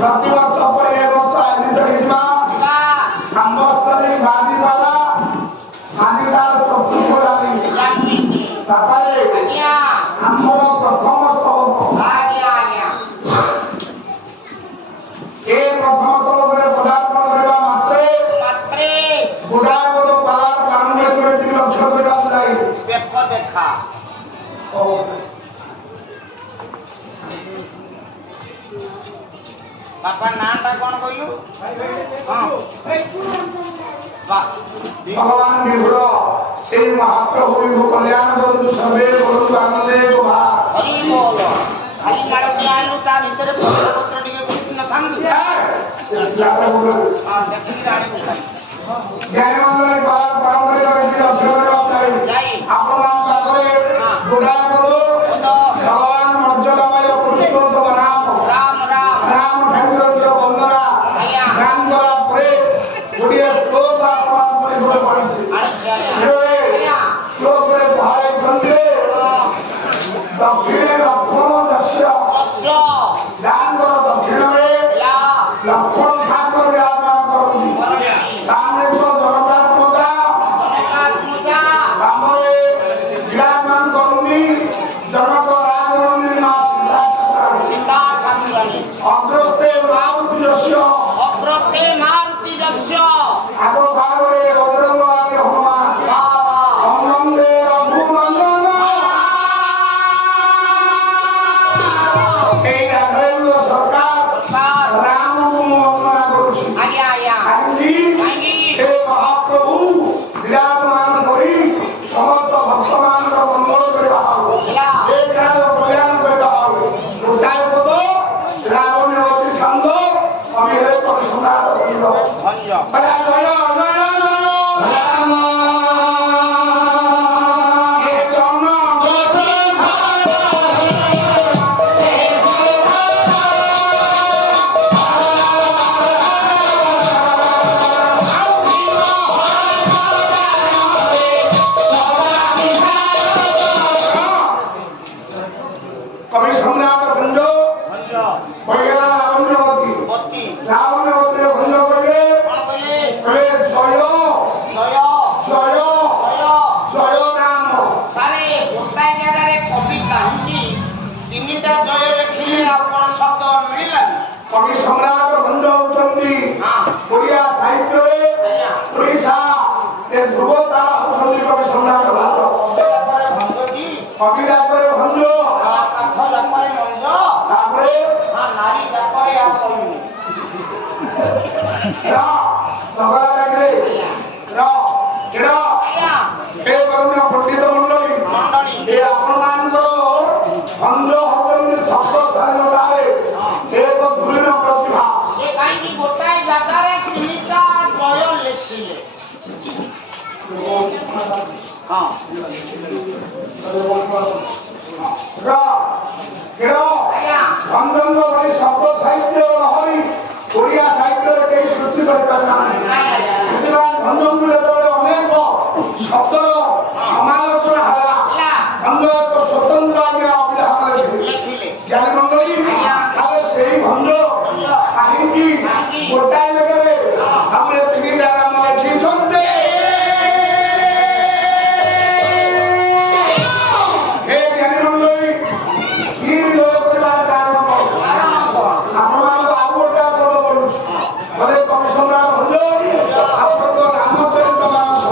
प्रतिवर्ष पर ए वर्ष आयोजित होइबा समस्तरी बादीवाला बादीदार चतुर्थ जानी तापारे आज्ञा हमर प्रथम स्तवक आज्ञा आज्ञा ए प्रथम स्तवकरे पदार्पण करबा मात्रे गुडार बरो पालार प्रारंभ करे ती लक्ष्य करबा जाई बेख देखा ओ बापा नाटा कौन कहलु हां भगवान विभुर से महाप्रभु विभु कल्याण बंधु सबे बंधु आनंदे गोभार हरि बोल खाली माड़ पियानु ता भीतर पत्र टिके कुछ न थांदु हां देखि राणी बुझाई ज्ञानमंडल बार पारंपरिक रीति लक्ष्य करबा जाई आपमान पागरे गुडार बरो भगवान मर्यादामय पुरुषोत्तम नाम राम राम राम ठाकुरଙ୍କ वंदना गान गला परे गुडिया श्लोक आपमान परिपूर्ण पढिছে अच्छा श्लोक रे भाई छन्दे दक्षिणे लक्ष्मण दस्य दान कर दक्षिण रे लक्ष्मण ठाकुर विराजमान करନ୍ତି तामे तो जनतात्मका रामरे विराजमान करନ୍ତି जनक राजनंदिनी मा सीता ठाकुरानी अग्रस्ते मारुति यस्य आगो भागरे बजरंग आदि हनुमान वंदे रघुनंदन এই রাঘবেন্দ্র সরকার রামকে বন্দনা করছি সে মহাপ্রভু বিরাজমান করি সমস্ত ভক্তমানଙ୍କର মঙ্গল କରିବା হবে ଏ କାଳ କଲ୍ୟାଣ କରିବା হবে ଗୋଟାଏ ପଦ ରାବଣ ଅତି ଛନ୍ଦ ଅବିହରେ ପରିସମ୍ରାଟ ବନ୍ଦ भंज ଜୟ ଜୟ ରାମ ଏ ଜନ कवि सम्राट भंज भंज पड़ेगा लावण्यवती बत्ती लावण्यवती भंज करिले कौन कहले कहे जय जय जय जय जय राम सारे गोटाए जगह रे कवि काहिंकी तीनटा जय लिखिले आ कोन शब्द मिलला कवि सम्राट भंज होचंती हां ओडिया साहित्य रे ओडिशा ए ध्रुव तारा होचंती कवि सम्राट भंज भंज जी कवि राजरे भंज कथ जाकरे मंज तापरे हां नारी जाकरे आ कहू रा सगळा लागले रा केडा आया ए करुण्य पंडित मंडळी मंडळी ए आपणमानଙ୍କର ଭଞ୍ଜ ହଉଛନ୍ତି ଶବ୍ଦ ସାରଣରେ ଏକ ଧୂଳିନ ପ୍ରତିଭା ସେ କାହିଁକି ଗୋଟାଏ ଜାଗାରେ ତିନିଟା ଜୟ ଲେଖିଲେ ହଁ ର କେଡ ଆଜ୍ଞା ଭଞ୍ଜଙ୍କ ଭଳି ଶବ୍ଦ ସାହିତ୍ୟର ଲହରୀ ଓଡ଼ିଆ ସାହିତ୍ୟରେ କେହି ସୃଷ୍ଟି କରିପାରିନାହାନ୍ତି ସେଥିପାଇଁ ଭଞ୍ଜଙ୍କୁ ଯେତେବେଳେ ଅନେକ ଶବ୍ଦର ସମାଲୋଚନା ହେଲା ଭଞ୍ଜ ଏକ ସ୍ୱତନ୍ତ୍ର ଆଜ୍ଞା ଅଭିଧାନ ଲେଖିଲେ ଲେଖିଲେ ଜ୍ଞାନୀ ମଣ୍ଡଳୀ ତାହେଲେ ସେଇ ଭଞ୍ଜ କାହିଁକି ଗୋଟାଏ ଜାଗାରେ ଆମେ ତିନିଟା ନାମ ଲେଖିଛନ୍ତି ହେ ଜ୍ଞାନୀ ମଣ୍ଡଳୀ କି ଲୋକ କରିବାର କାରଣ କଣ ଆପଣମାନଙ୍କୁ ଆଉ ଗୋଟେ ପଦ ବୋଲୁଛି ବୋଲେ କବି ସମ୍ରାଟ ଭଞ୍ଜ ଆପଣଙ୍କ ରାମଚରିତ ମାନସ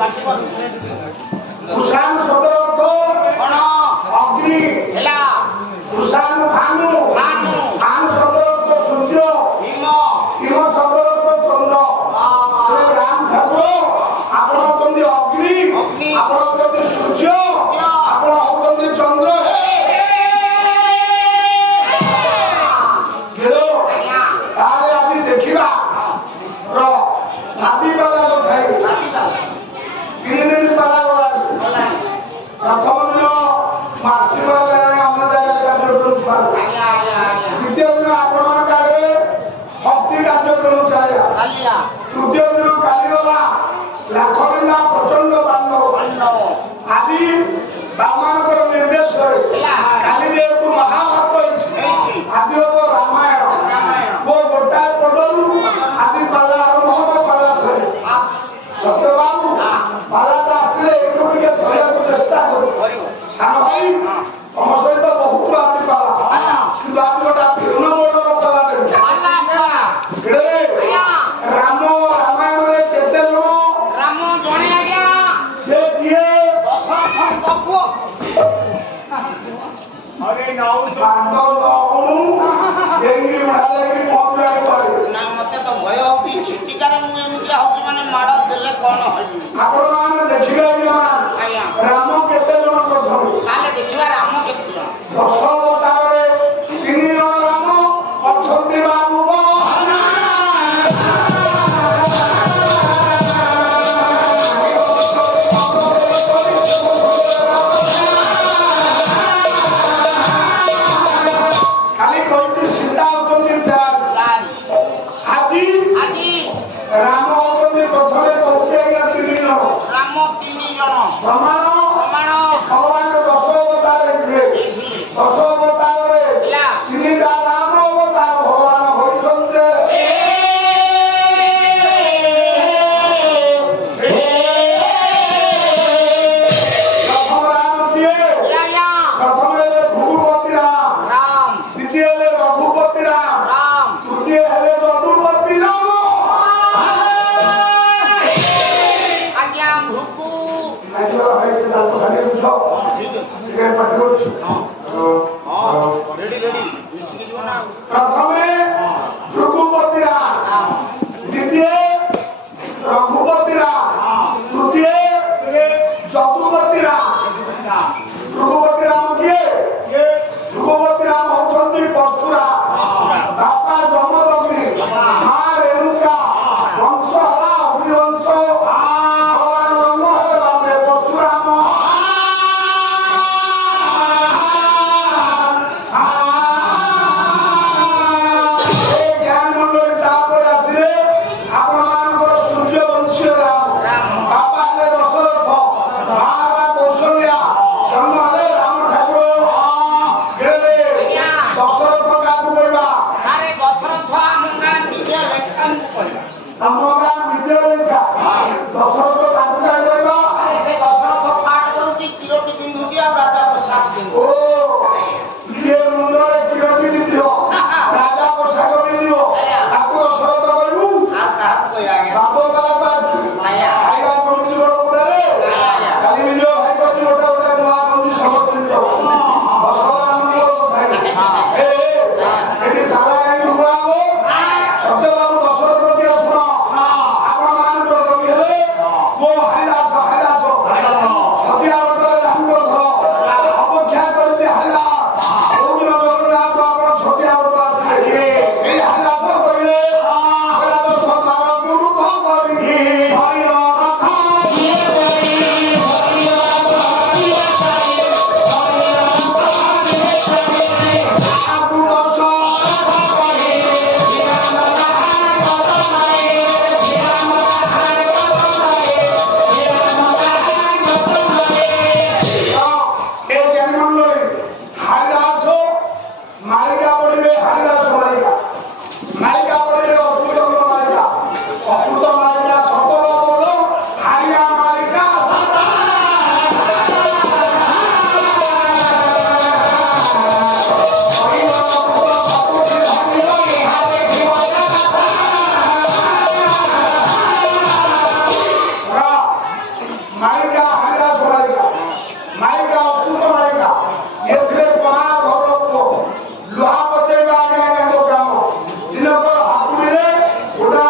କୁଷାନ ଶବ୍ଦର ଅର୍ଥ କଣ ଅଗ୍ନି। ହେଲା କୁଷାନ ଭାନୁ। ଭାନୁ। ଭାନୁ ଶବ୍ଦର ଅର୍ଥ ସୂର୍ଯ୍ୟ। ଭୀମ ଭୀମ ଶବ୍ଦର ଅର୍ଥ ଚନ୍ଦ୍ର। ତେଣୁ ରାମ ଠାକୁର ଆପଣ ହଉଛନ୍ତି ଅଗ୍ନି, ଅଗ୍ନି। ଆପଣ ହଉଛନ୍ତି ସୂର୍ଯ୍ୟ, ଆପଣ ହଉଛନ୍ତି ଚନ୍ଦ୍ର। ତାହେଲେ ଆଜି ଦେଖିବା ନାଦି ପାଲା କଥା 3 ଦିନ ପାଲା ଗଲା। ପ୍ରଥମ ଦିନ ମାସି ପାଲା ଆମ ଜାଗାରେ କାର୍ଯ୍ୟକ୍ରମ ଚାଲିଲା। ଦ୍ୱିତୀୟ ଦିନ ଆପଣମାନଙ୍କ ଆଗରେ ଭକ୍ତି କାର୍ଯ୍ୟକ୍ରମ ଚାଲିଲା। ତୃତୀୟ ଦିନ କାଲି ଗଲା ଲାଖବିନ୍ଦା ପ୍ରଚଣ୍ଡ ବାନ୍ଧବ। ଆଜି ବାମାନଙ୍କର ନିର୍ଦ୍ଦେଶରେ କାଲି ଯେହେତୁ ମହାଭାରତ ହେଇଛି, ଆଜି ହବ ରାମାୟଣ। ଗୋଟାଏ ପଦରୁ ଆଜି ପାଲା ଆରମ୍ଭ ହବ, ପାଲା ସରିବ। ସତ୍ୟବାବୁ ପାଲାଟା ଆସିଲେ ଏଇଠୁ ଟିକେ ଧରିବାକୁ ଚେଷ୍ଟା କରିବ। ସାନ ଭାଇ ତମ ସହିତ ବହୁତ ରାତି ପାଲା, କିନ୍ତୁ ଆଜି ଗୋଟେ ଭିନ୍ନ ମୋଡର ପାଲା ଦେବି। ରାମ ରାମାୟଣରେ କେତେ ଜଣ? ରାମ ଜଣେ ଆଜ୍ଞା। ସେ କିଏ? ଦଶରଥଙ୍କ ପୁଅ। ନା ମତେ ତ ଭୟ ହଉଛି ଛିଟିକାରେ ମୁଁ ଏମିତିଆ ହଉଛି ମାନେ ମାଡ଼ ଦେଲେ କଣ ହେବି। ଆପଣମାନେ ଦେଖିବେ ଆଜ୍ଞା ରାମ କେତେ ଜଣ ପ୍ରଥମେ? ତାହେଲେ ଦେଖିବା ରାମ କେତେ ଜଣ? 10 ଅବତାରରେ 3 ଜଣ ରାମ ଅଛନ୍ତି। ବାବୁ ଖାଲି କହିଛି ସୀତା ହଉଛନ୍ତି 4। ଆଜି ରାମ ହଉଛନ୍ତି ପ୍ରଥମେ କହୁଛି ଆଜ୍ଞା 3 ଜଣ। ରାମ 3 ଜଣ। ପ୍ରମାଣ ଭଗବାନ 10 ଅବତାର ହେଇଥିଲେ। 10 ଅବତାରରେ 3ଟା ରାମ ଅବତାର ଭଗବାନ ହୋଇଛନ୍ତି। ପ୍ରଥମ ରାମ କିଏ? ପ୍ରଥମେ ହେଲେ ଭୃଗୁପତି ରାମ, ଦ୍ୱିତୀୟ ହେଲେ ରଘୁପତି ରାମ, ତୃତୀୟ ହେଲେ ଯଦୁପତି ରାମ। ଆଜ୍ଞା ଭୃଗୁ ପ୍ରଥମେ ଭୃଗୁପତି ରାମ, ଦ୍ୱିତୀୟ ରଘୁପତି ରାମ, ତୃତୀୟ ଯଦୁପତି ରାମ। ଭୃଗୁପତି ରାମ କିଏ? ଭୃଗୁପତି ରାମ ହଉଛନ୍ତି ପରଶୁରାମ। ବାପା ଯମଦଗ୍ନି, ମା ରେଣୁକା, ବଂଶ ହେଲା ଅଗ୍ନିବଂଶ। ଭଗବାନ ବ୍ରହ୍ମ ହେଲେ ବାପେ ପରଶୁରାମ। ମାଳିକା ହରିଦାସ ମାଳିକା ମାଳିକା ଅଚ୍ୟୁତ ମାଳିକା ଏଥିରେ କଣା ଘର ପୁଅ ଲୁହା ପକେଇବା ଆଜ୍ଞା ଆଜ୍ଞା କାମ ଦିନକର ହାତୁଡ଼ିରେ ଗୋଟା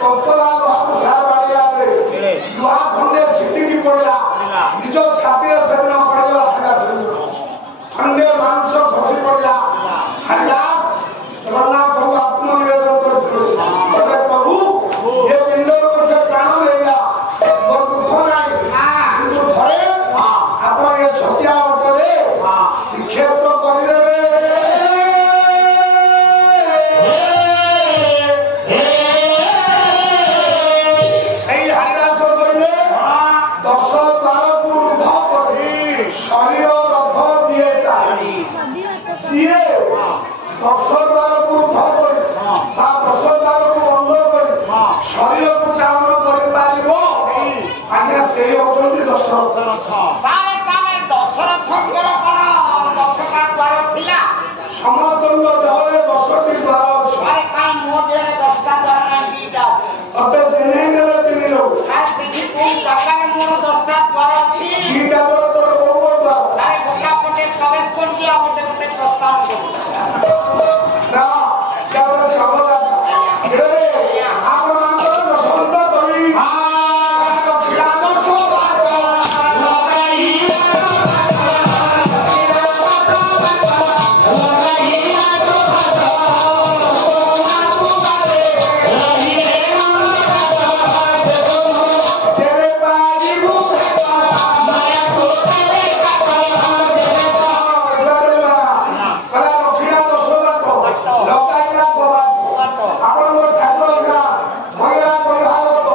କପଲା ଲୁହାକୁ ସାର ବାଡ଼ିଲା ବେଳେ ଲୁହା ଖଣ୍ଡେ ଛିଟିକି ପଡ଼ିଲା ନିଜ ଛାତିରେ ସେଦିନ ପଡ଼ିଗଲା ହରିଦାସ ଖଣ୍ଡେ ମାଂସ ଖସି ପଡ଼ିଲା ହରିଦାସ ଜଗନ୍ନାଥଙ୍କୁ ଆତ୍ମନିବେଦନ କରିଥିଲେ କହିଲେ ପ୍ରଭୁ ଏ ପିଣ୍ଡରୁ ସେ ପ୍ରାଣ ନେଇଗଲା ମୋର ଦୁଃଖ ନାହିଁ କିନ୍ତୁ ଥରେ ଆପଣ ଏ ଛତିଆ ଅଟରେ ଶ୍ରୀକ୍ଷେତ୍ର କରିଦେବେ ସେଇ ହରିଦାସ କହିଲେ 10 ଦ୍ୱାରକୁ ରୁଦ୍ଧ କରି ଶରୀର ରଥ ଦିଏ ଚାରି ସିଏ 10 ଦ୍ୱାରକୁ ରୁଦ୍ଧ କରି ତା 10 ଦ୍ୱାରକୁ ବନ୍ଦ କରି ଶରୀରକୁ ଚାଳନ କରିପାରିବ ଆଜ୍ଞା ସେଇ ହଉଛନ୍ତି ଦଶରଥ ସାରେ ତାହେଲେ ଦଶରଥଙ୍କର କଣ 10ଟା ଦ୍ୱାର ଥିଲା? ସମସ୍ତଙ୍କ ଦେହରେ 10ଟି ଦ୍ୱାର ଅଛି ସାରେ କାଇଁ ମୋ ଦେହରେ 10ଟା ଦ୍ୱାର ନାହିଁ 2ଟା ଅଛି? ତତେ ଚିହ୍ନେଇ ଦେଲେ ଚିହ୍ନି ଯାଉ ସାରେ ଦେଖି କୋଉ ଜାଗାରେ ମୋର 10ଟା ଦ୍ୱାର ଅଛି? 2ଟା ଦ୍ୱାର ତୋର କୋଉ ଦ୍ୱାର ସାରେ ଗୋଟା ପଟେ ପ୍ରବେଶ କରୁଛି ଆଉ ଗୋଟେ ଗୋଟେ ପ୍ରସ୍ଥାନ କରୁଛି। ନା କେବଳ ଚମଲା ଏରେ ଆପଣଙ୍କର ଦଶରଥ କବି ରଖିଲା ଦଶ ବାଜା ଲଗାଇ तेरे पाजी मुझे माया को तेरे कला रखिला दशरथ ଲଗାଇଲା କବାଟ ଆପଣଙ୍କର ଠାକୁର ଥିଲା ମହିଳା ପରିଭାଗତ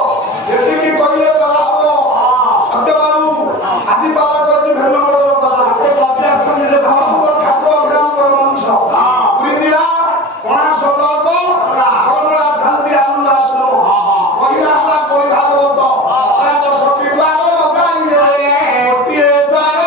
ଯେତିକି କହିଲେ କଲା ହବ ସତ୍ୟବାବୁ ଆଜି ପାଲା କରିଛି ଭେଣ୍ଡମୂଳର କଲା ଆପଣଙ୍କର ଠାକୁର ଥିଲା ପରମହଂସ ପୁରୀ ଜିଲ୍ଲା କଣା ସଦକ ହରମଳା ଶାନ୍ତି ଆନନ୍ଦ ଆଶ୍ରମ ମହିଳା ହେଲା ପରିଭାଗବତ କଲା 10ଟି ଦ୍ୱାର ଲଗାଇଲେ ଗୋଟିଏ ଦ୍ୱାର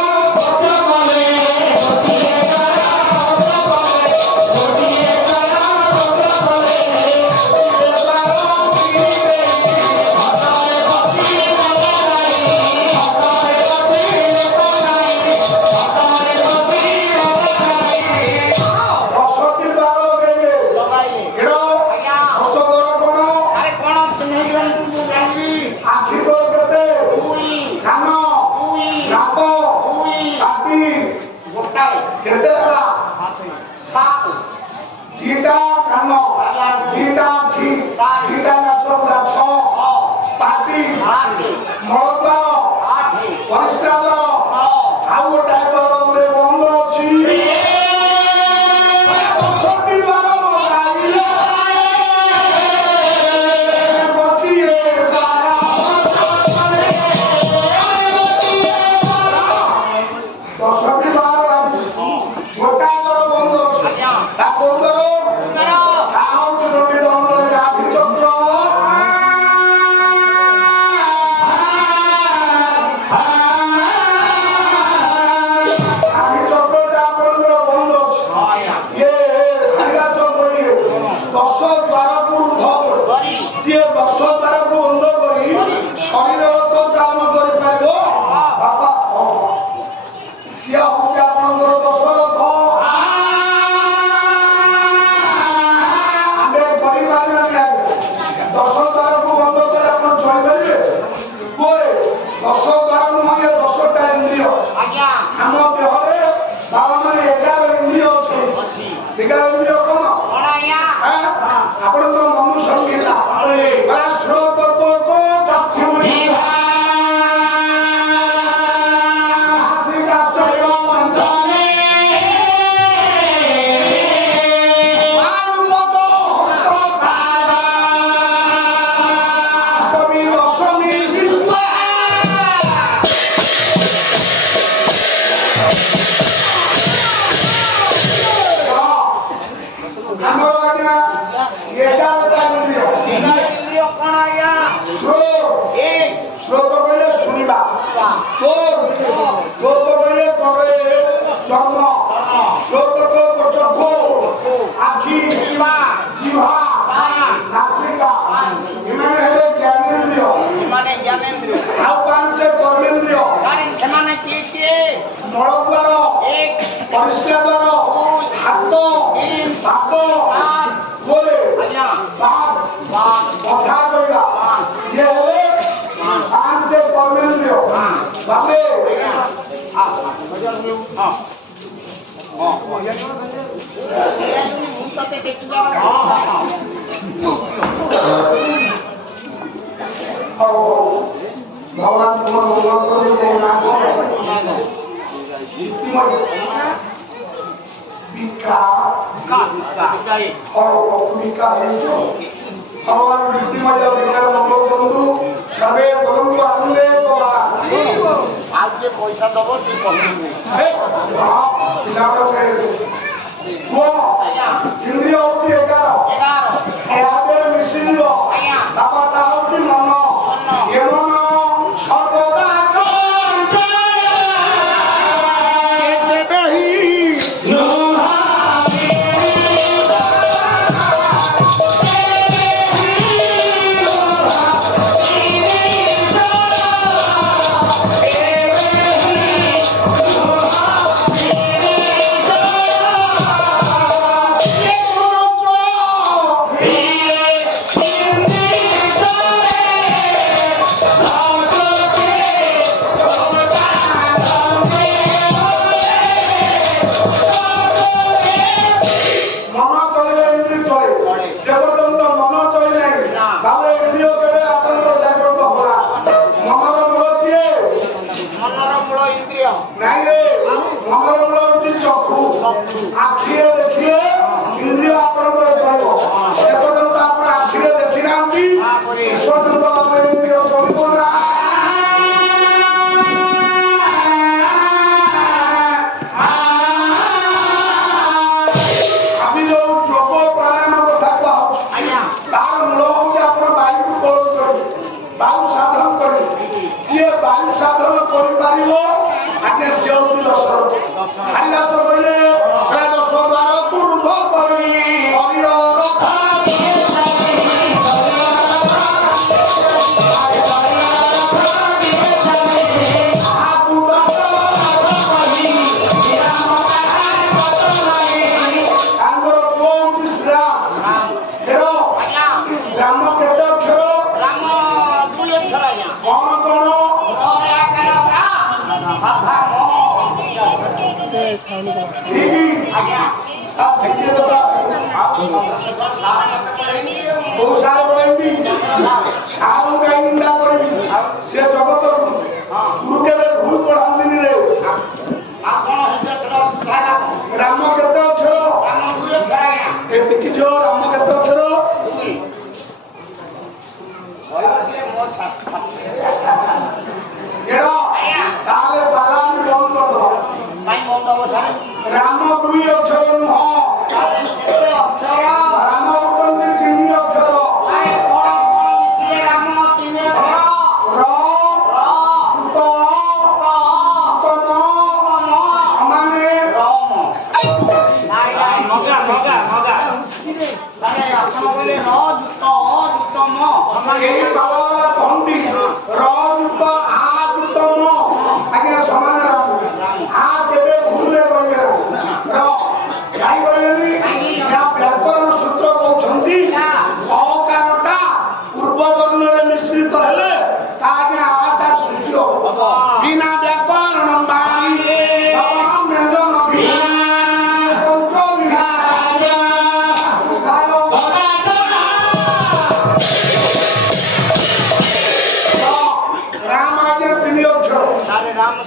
ଦଶଟି ଦ୍ୱାର ଲଗେଇଲେ ଲଗାଇଲେ ଏଡ଼ ଆଜ୍ଞା 10 ଦ୍ୱାର କଣ ସାରେ କଣ ଚିହ୍ନେଇ ଦିଅନ୍ତୁ ମୁଁ ଜାଣିବି। ଆଖି ତୋର କେତେ ଦୁଇ କାନ ଦୁଇ ନାକ ଦୁଇ ପାଟି ଗୋଟାଏ କେତେ ହେଲା 7 ଦିଟା କାନ ଦିଟା ଆଖି ଦିଟା ନାସ ପୁରା 6 ପାଟି 8 ମଳଦ୍ୱାର 8 ପରିଶ୍ରା ଦ୍ୱାର 9 ଆଉ ଗୋଟାଏ ଦ୍ୱାର ଗୋଟେ ବନ୍ଦ ଅଛି 10ଟି ଦ୍ୱାର ଲଗାଇଲେ ଗୋଟିଏ ଦ୍ୱାର 10ଟି ଦ୍ୱାର ଲାଗିଛି ଗୋଟାଏ ଦ୍ୱାର ବନ୍ଦ ଅଛି ଆଜ୍ଞା ତା କୋଉ ଦ୍ୱାର ଉତ୍ତର ଆଉ ତିନୋଟି ଦଣ୍ଡରେ ଆଖି ଚକ୍ର ଆଖି ଚକ୍ରଟା ଆପଣଙ୍କର ବନ୍ଦ ଅଛି ଆଜ୍ଞା ଇଏ ହରିଦାସ କହିଲେ 10 ଦ୍ୱାରକୁ ରୁଦ୍ଧ କରି ଯିଏ 10 ଦ୍ୱାରକୁ ବନ୍ଦ କରି ଶରୀରର ତ ଚାଳନ କରିପାରିବ ବାପା ସିଏ ହଉଛି ଆପଣଙ୍କର ଦଶରଥ ଆମେ କରିପାରିବାନି ଆଜ୍ଞା 10 ଦ୍ୱାରକୁ ବନ୍ଦ କରି ଆପଣ ଚଳିପାରିବେ କୁହେ 10 ଦ୍ୱାର ନୁହଁ ଇଏ 10ଟା ଇନ୍ଦ୍ରିୟ ଆଜ୍ଞା ଆମ ଦେହରେ ବାବା ମାନେ 11 ଇନ୍ଦ୍ରିୟ ଅଛି ଅଛି 11 ଇନ୍ଦ୍ରିୟ କଣ କଣ ଆଜ୍ଞା ଆପଣଙ୍କ ମନୁ ସଂଗୀତା ଶ୍ରୋତ କୋ ଚକ୍ଷୁ ନାସିକା ଶୈଳ ମଞ୍ଚରେ ବାରୁମଦ ହସ୍ତସାରା କବି ଦଶମୀ ବିଦ୍ୟା ପରିଷ୍କାର ହାତ ବାପ ଗୋରେ କଥା କହିବା ଇଏ ହେଲେ ପାଞ୍ଚ କର୍ମେନ୍ଦ୍ରିୟ ବାପେ ভগবান তোমার মঙ্গল করবে না ভগবান ঋদ্ধিময় বিকার মঙ্গল বন্ধু সবে বন্ধু আনলে আজ যে পয়সা দেবো তুই ইন্দ্রিয় হচ্ছে 11 এদের মিশ্রিত তারপর তা হচ্ছে মন এমন সর্বদা আখিরে দেখিলে ইন্দ্রিয় আপনাদের চলব এ পর্যন্ত আপনার আখিরে দেখি নাকি এ পর্যন্ত আপনার ইন্দ্রিয় চলব না আমি ଯୋଉ ଯୋଗ ପ୍ରାଣାୟାମ କଥା କହୁଛି ତାର ମୂଳ ହଉଛି ଆପଣ ବାୟୁକୁ କଳୁ କରି ବାୟୁ ସାଧନ କରି ଯିଏ ବାୟୁ ସାଧନ କରିପାରିବ ଆଜ୍ଞା ସେ ହଉଛି ଦର୍ଶନ ହାରିଦାସ କହିଲେ ସେ ଜଗତ ଗୁରୁ କେବେ ଭୁଲ ପଢାନ୍ତିନି ରେ ରାମ କେତେ ଅକ୍ଷର ଦେଖିଛ ରାମ କେତେ ଅକ୍ଷର ତାହେଲେ ବାଲାన్ని ବନ୍ଦ କରିଦବ ରାମ 2 ଅକ୍ଷର ନୁହଁ ରାମ ହଉଛନ୍ତି 3 ଅକ୍ଷର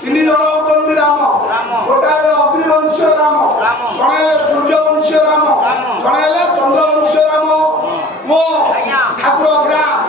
তিনি জন হচ্ছেন রাম গোটা অগ্নিবংশ রাম জনে সূর্যবংশ রাম জনে চন্দ্রবংশ রাম ও ঠাকুর গ্রাম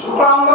সুপাঙ্গ